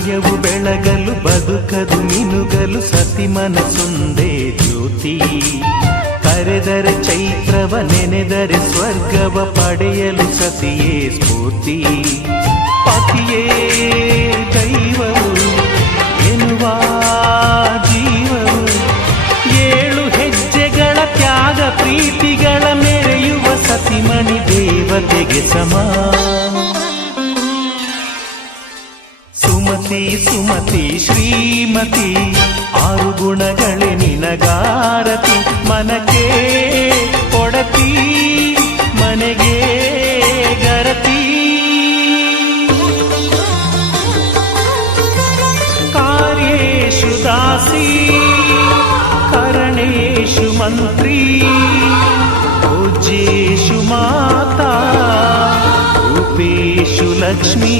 ಹೃದಯವು ಬೆಳಗಲು ಬದುಕದು ಮಿನುಗಲು ಸತಿ ಮನಸೊಂದೇ ಜ್ಯೋತಿ. ಕರೆದರೆ ಚೈತ್ರವ ನೆನೆದರೆ ಸ್ವರ್ಗವ ಪಡೆಯಲು ಸತಿಯೇ ಸ್ಫೂರ್ತಿ. ಪತಿಯೇ ದೈವವು ಎನ್ನುವ ಜೀವವು, 7 ಹೆಜ್ಜೆಗಳ ತ್ಯಾಗ ಪ್ರೀತಿಗಳ ಮೆರೆಯುವ ಸತಿಮಣಿ ದೇವತೆಗೆ ಸಮ. ಸುಮತಿ ಸುಮತಿ ಶ್ರೀಮತಿ 6 ಗುಣಗಳೇ ನಿನಗಾರತಿ. ಮನಕ್ಕೆ ಕೊಡತಿ ಮನೆಗೆ ಗರತಿ. ಕಾರ್ಯೇಷು ದಾಸಿ ಕರಣೇಷು ಮಂತ್ರಿ. ಪೂಜ್ಯೇಷು ಮಾತಾ ರೂಪೇಷು ಲಕ್ಷ್ಮೀ.